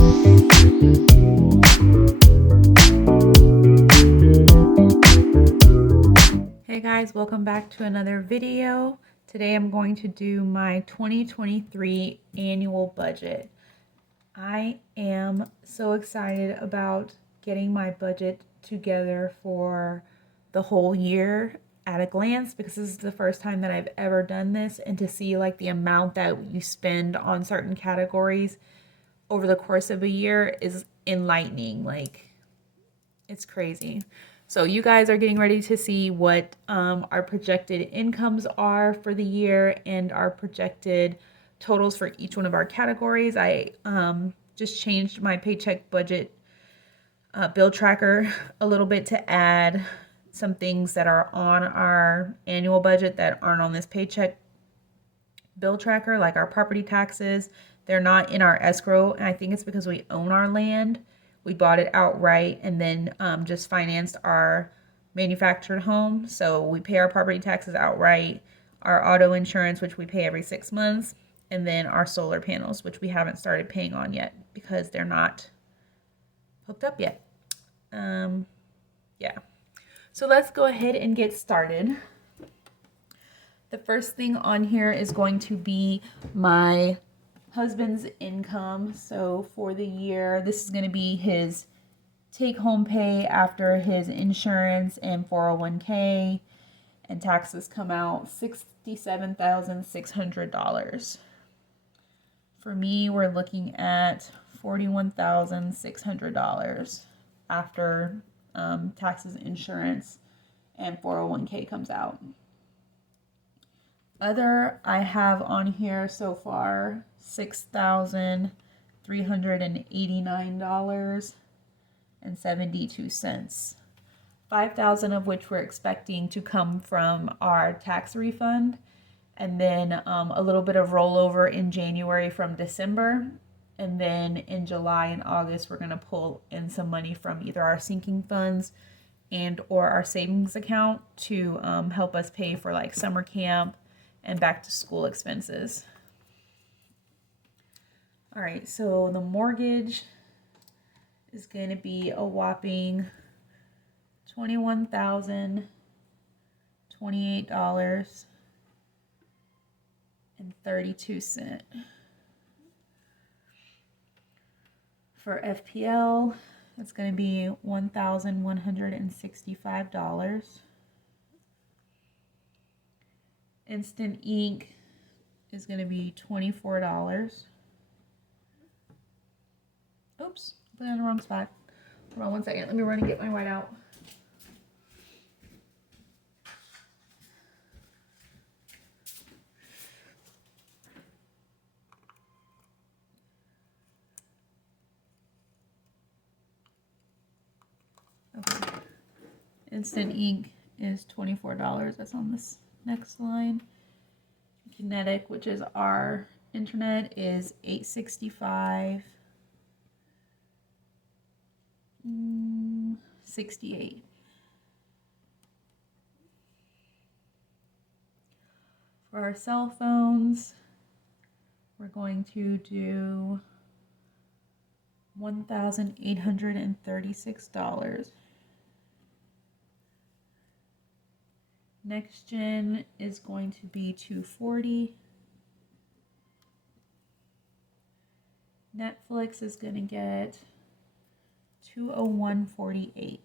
Hey guys, welcome back to another video. Today I'm going to do my 2023 annual budget. I am so excited about getting my budget together for the whole year at a glance because this is the first time that I've ever done this, and to see like the amount that you spend on certain categories over the course of a year is enlightening. Like, it's crazy. So you guys are getting ready to see what our projected incomes are for the year and our projected totals for each one of our categories. I just changed my paycheck budget bill tracker a little bit to add some things that are on our annual budget that aren't on this paycheck bill tracker, like our property taxes. They're not in our escrow, and I think it's because we own our land. We bought it outright and then just financed our manufactured home. So we pay our property taxes outright, our auto insurance, which we pay every 6 months, and then our solar panels, which we haven't started paying on yet because they're not hooked up yet. Yeah. So let's go ahead and get started. The first thing on here is going to be my husband's income. So for the year, this is going to be his take-home pay after his insurance and 401k, and taxes come out $67,600. For me, we're looking at $41,600 after taxes, insurance, and 401k comes out. Other, I have on here so far $6,389.72. 5,000 of which we're expecting to come from our tax refund, and then a little bit of rollover in January from December, and then in July and August we're going to pull in some money from either our sinking funds and or our savings account to help us pay for like summer camp and back to school expenses. All right, so the mortgage is going to be a whopping $21,028.32. For FPL, it's going to be $1,165. Instant ink is going to be $24. Oops, put it in the wrong spot. Hold on one second. Let me run and get my whiteout. Okay. Instant ink is $24. That's on this next line. Kinetic, which is our internet, is $865.68. For our cell phones, we're going to do $1,836. Next gen is going to be $240. Netflix is going to get $201.48.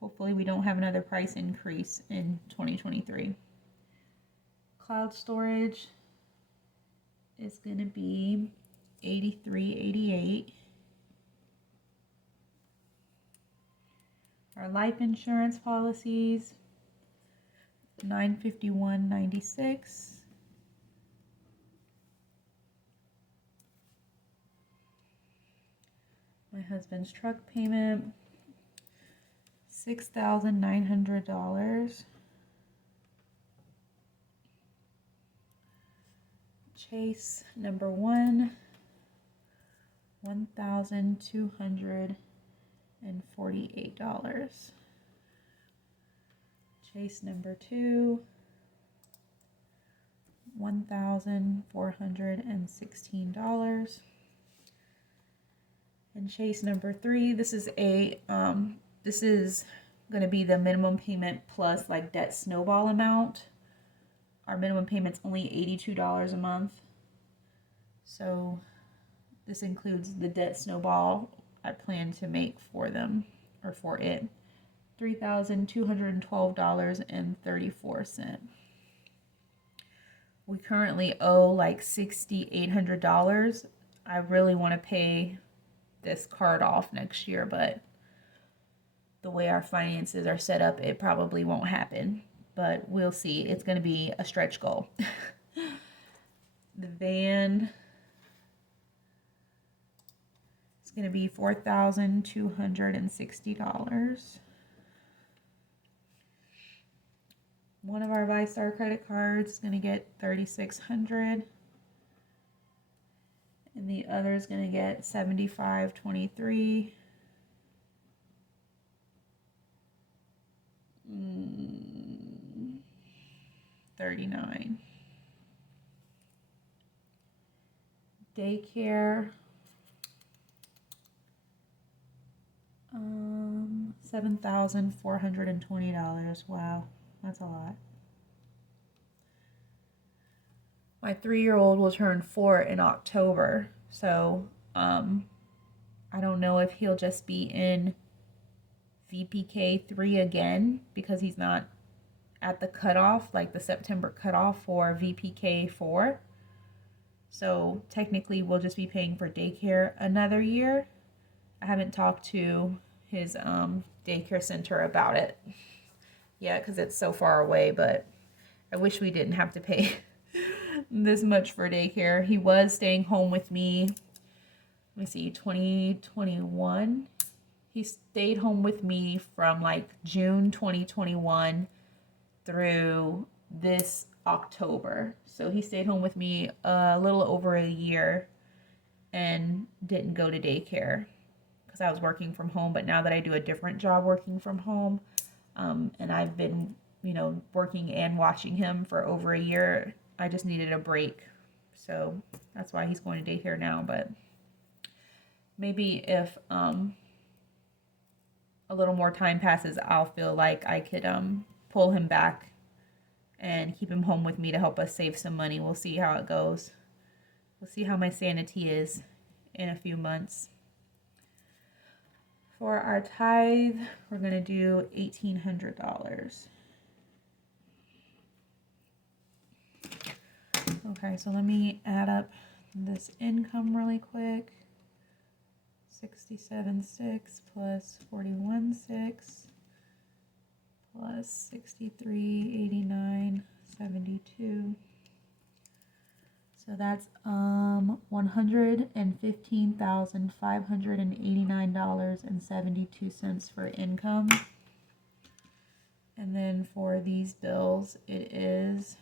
Hopefully we don't have another price increase in 2023. Cloud storage is going to be $83.88. Our life insurance policies, $951.96. My husband's truck payment, $6,900. Chase number one, $1,248. Chase number two, $1,416. And chase number 3, this is going to be the minimum payment plus like debt snowball amount. Our minimum payment's only $82 a month. So this includes the debt snowball I plan to make for them, or for it. $3,212.34. We currently owe like $6,800. I really want to pay this card off next year, but the way our finances are set up, it probably won't happen. But we'll see. It's going to be a stretch goal. The van is going to be $4,260. One of our VyStar credit cards is going to get $3,600. And the other is going to get $75.23. $39. Daycare, $7,420. Wow, that's a lot. My 3-year-old will turn 4 in October, so I don't know if he'll just be in VPK 3 again because he's not at the cutoff, like the September cutoff for VPK 4. So technically we'll just be paying for daycare another year. I haven't talked to his daycare center about it yet because it's so far away, but I wish we didn't have to pay this much for daycare. He was staying home with me, let me see, 2021. He stayed home with me from like June 2021 through this October. So he stayed home with me a little over a year and didn't go to daycare because I was working from home. But now that I do a different job working from home, and I've been, working and watching him for over a year, I just needed a break. So that's why he's going to daycare now. But maybe if a little more time passes, I'll feel like I could pull him back and keep him home with me to help us save some money. We'll see how it goes. We'll see how my sanity is in a few months. For our tithe, we're going to do $1,800. Okay, so let me add up this income really quick. 67.6 plus 41.6 plus 63.89.72. So that's $115,589.72 for income. And then for these bills, it is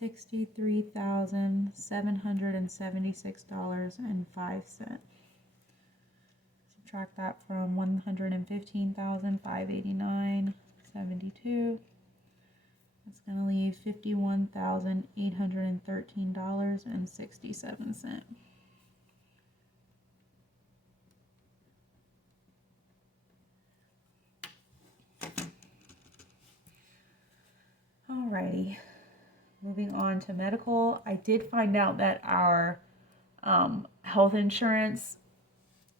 $63,776.05. Subtract that from $115,589.72. That's going to leave $51,813.67. Alrighty. Moving on to medical, I did find out that our health insurance,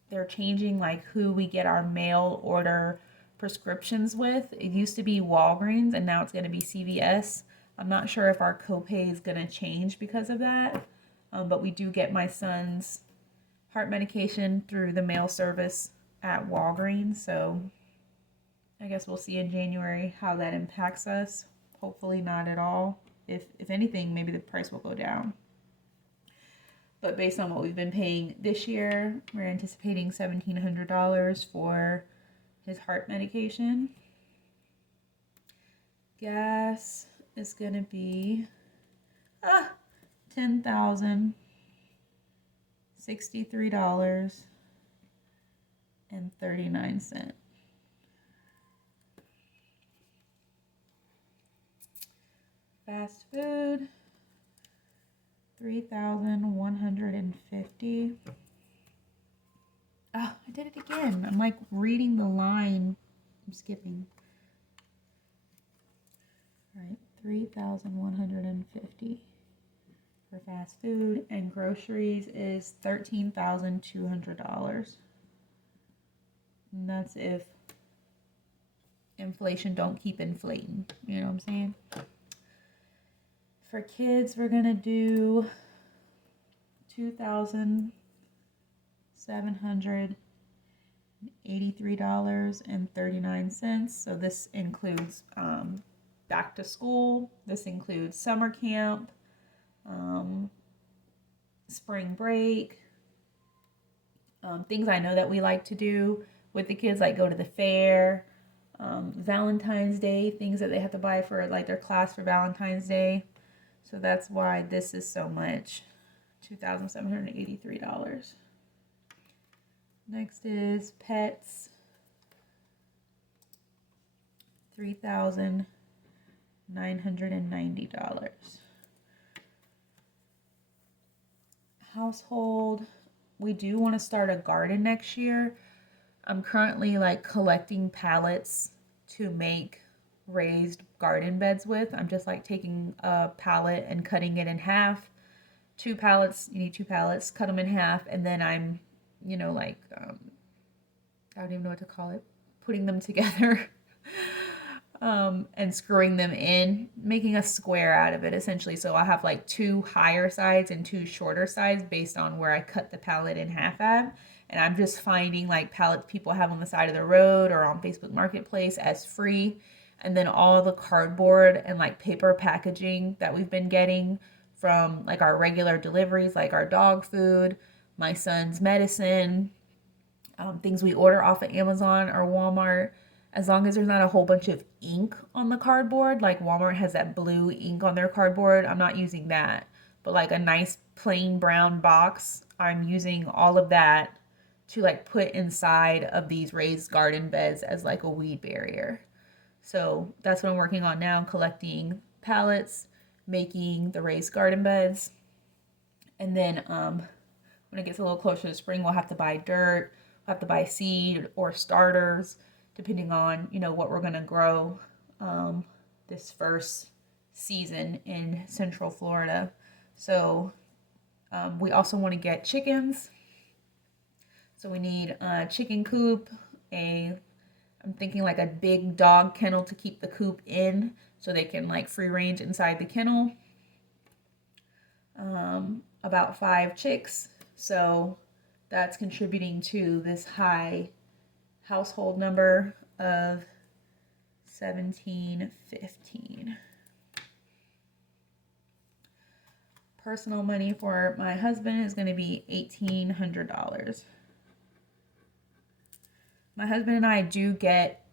they're changing like who we get our mail order prescriptions with. It used to be Walgreens and now it's going to be CVS. I'm not sure if our copay is going to change because of that, but we do get my son's heart medication through the mail service at Walgreens, so I guess we'll see in January how that impacts us. Hopefully not at all. If anything, maybe the price will go down. But based on what we've been paying this year, we're anticipating $1,700 for his heart medication. Gas is going to be $10,063.39. Fast food, $3,150. Oh, I did it again. I'm like reading the line. I'm skipping. All right, $3,150 for fast food, and groceries is $13,200. And that's if inflation don't keep inflating. You know what I'm saying? For kids, we're gonna do $2,783.39. So this includes back to school. This includes summer camp, spring break, things I know that we like to do with the kids, like go to the fair, Valentine's Day, things that they have to buy for like their class for Valentine's Day. So that's why this is so much, $2,783. Next is pets, $3,990. Household, we do want to start a garden next year. I'm currently like collecting pallets to make raised garden beds with. I'm just like taking a pallet and cutting it in half. 2 pallets, you need 2 pallets, cut them in half, and then I'm, I don't even know what to call it, putting them together and screwing them in, making a square out of it essentially. So I'll have like 2 higher sides and 2 shorter sides based on where I cut the pallet in half at. And I'm just finding like pallets people have on the side of the road or on Facebook Marketplace as free. And then all the cardboard and like paper packaging that we've been getting from like our regular deliveries, like our dog food, my son's medicine, things we order off of Amazon or Walmart, as long as there's not a whole bunch of ink on the cardboard, like Walmart has that blue ink on their cardboard, I'm not using that. But like a nice plain brown box, I'm using all of that to like put inside of these raised garden beds as like a weed barrier. So that's what I'm working on now, collecting pallets, making the raised garden beds. And then when it gets a little closer to spring, we'll have to buy dirt, we'll have to buy seed or starters, depending on, what we're going to grow this first season in Central Florida. So we also want to get chickens. So we need a chicken coop, I'm thinking like a big dog kennel to keep the coop in so they can like free range inside the kennel. About 5 chicks. So that's contributing to this high household number of $1,715. Personal money for my husband is going to be $1,800. My husband and I do get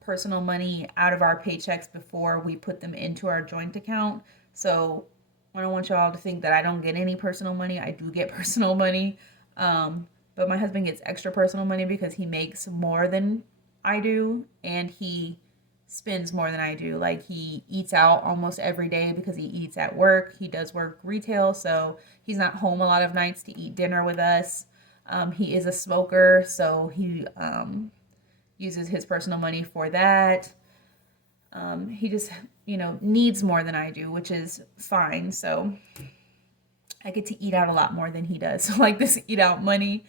personal money out of our paychecks before we put them into our joint account. So I don't want y'all to think that I don't get any personal money. I do get personal money. But my husband gets extra personal money because he makes more than I do and he spends more than I do. Like he eats out almost every day because he eats at work. He does work retail, so he's not home a lot of nights to eat dinner with us. He is a smoker, so he uses his personal money for that. He just, needs more than I do, which is fine. So I get to eat out a lot more than he does. So like this eat out money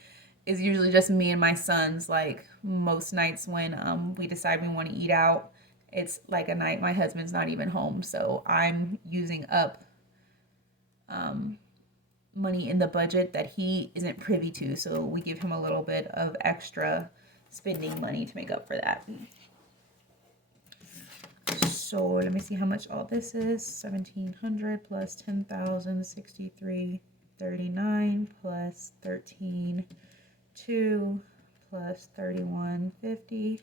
is usually just me and my sons. Like most nights when we decide we want to eat out, it's like a night my husband's not even home, so I'm using up money in the budget that he isn't privy to. So we give him a little bit of extra spending money to make up for that. So let me see how much all this is. 1,700 plus 10,063.39 plus 13,200 plus 3,150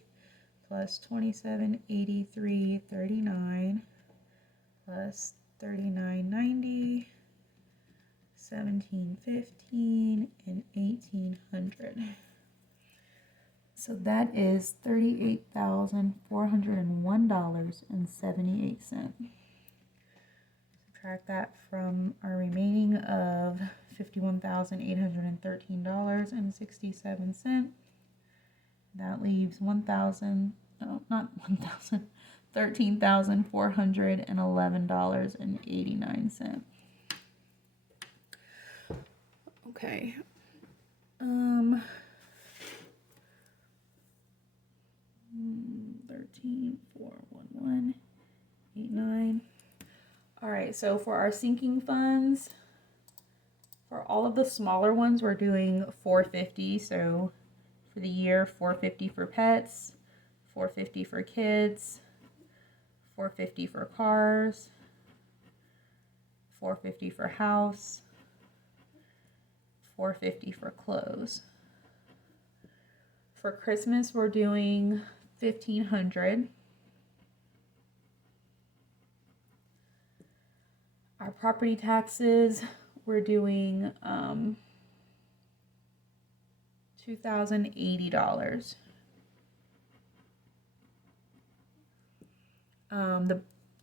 plus 2,783.39 plus 3,990, 1,715, and 1,800. So that is $38,401.78. Subtract that from our remaining of $51,813.67. That leaves $13,411.89. Okay. 13,411.89. All right, so for our sinking funds, for all of the smaller ones, we're doing $450. So for the year, $450 for pets, $450 for kids, $450 for cars, $450 for house, $450 for clothes. For Christmas, we're doing $1,500. Our property taxes, we're doing $2,080.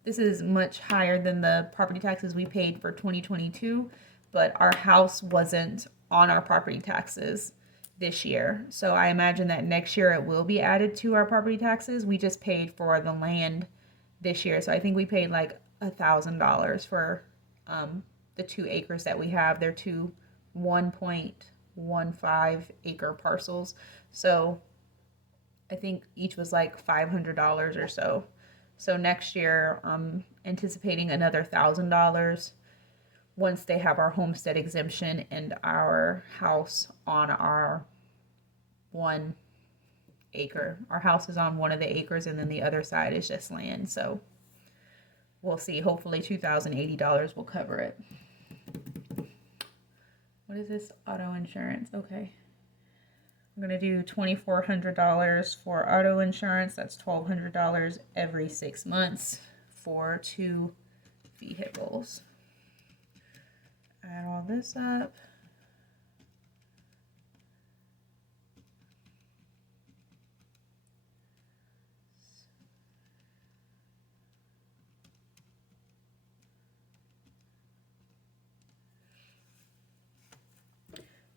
This is much higher than the property taxes we paid for 2022, but our house wasn't on our property taxes this year. So I imagine that next year it will be added to our property taxes. We just paid for the land this year. So I think we paid like $1,000 for the 2 acres that we have. They're 2 1.15 acre parcels. So I think each was like $500 or so. So next year, I'm anticipating another $1,000 once they have our homestead exemption and our house on our 1 acre. Our house is on one of the acres, and then the other side is just land. So we'll see. Hopefully $2,080 will cover it. What is this? Auto insurance. Okay. I'm going to do $2,400 for auto insurance. That's $1,200 every 6 months for 2 vehicles. Add all this up.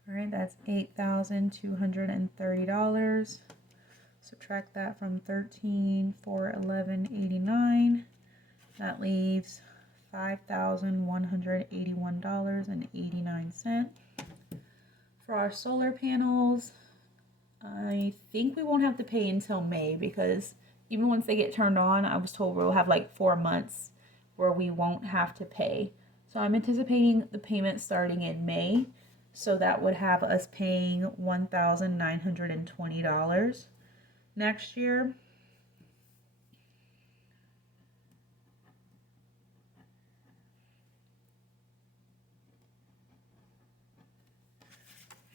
All right, that's $8,230. Subtract that from $13,411.89. That leaves $5,181.89. For our solar panels, I think we won't have to pay until May, because even once they get turned on, I was told we'll have like 4 months where we won't have to pay. So I'm anticipating the payment starting in May. So that would have us paying $1,920 next year.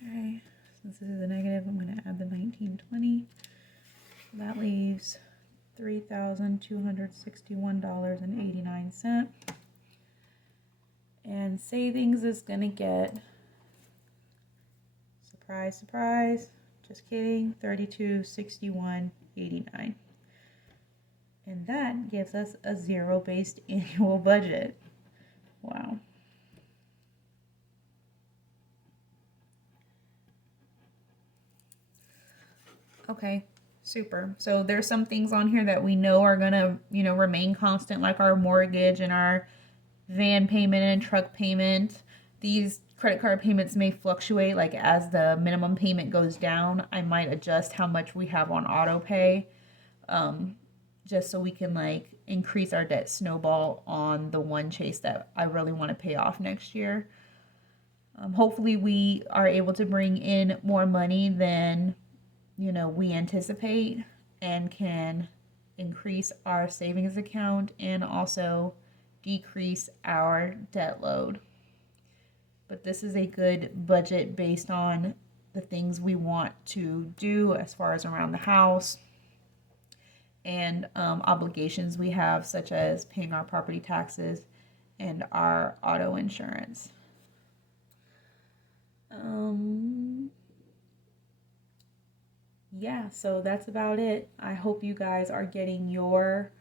Okay, since this is a negative, I'm going to add the 1920. That leaves $3,261.89. And savings is going to get, surprise, surprise, just kidding, $3261.89. And that gives us a zero-based annual budget. Wow. Okay, super. So there's some things on here that we know are gonna, remain constant, like our mortgage and our van payment and truck payment. these credit card payments may fluctuate. Like as the minimum payment goes down, I might adjust how much we have on auto pay, just so we can like increase our debt snowball on the one chase that I really want to pay off next year. Hopefully we are able to bring in more money than, we anticipate, and can increase our savings account and also decrease our debt load. But this is a good budget based on the things we want to do as far as around the house, and obligations we have, such as paying our property taxes and our auto insurance. Yeah, so that's about it. I hope you guys are getting your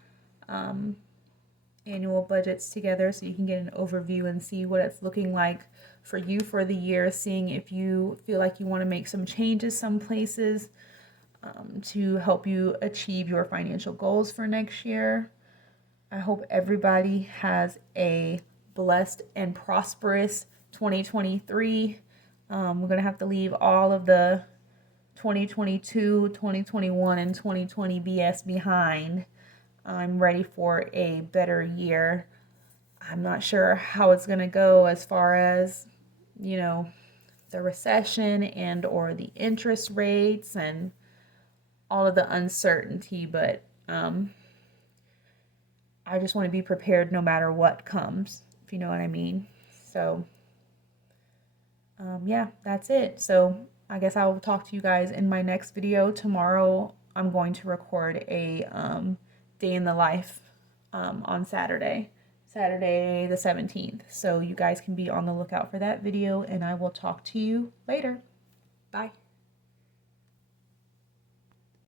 annual budgets together so you can get an overview and see what it's looking like for you for the year, seeing if you feel like you want to make some changes some places to help you achieve your financial goals for next year. I hope everybody has a blessed and prosperous 2023. We're going to have to leave all of the 2022, 2021, and 2020 BS behind. I'm ready for a better year. I'm not sure how it's going to go as far as, the recession and or the interest rates and all of the uncertainty, but I just want to be prepared no matter what comes, if you know what I mean. So, yeah, that's it. So I guess I will talk to you guys in my next video. Tomorrow I'm going to record a day in the life on Saturday the 17th. So you guys can be on the lookout for that video, and I will talk to you later. Bye.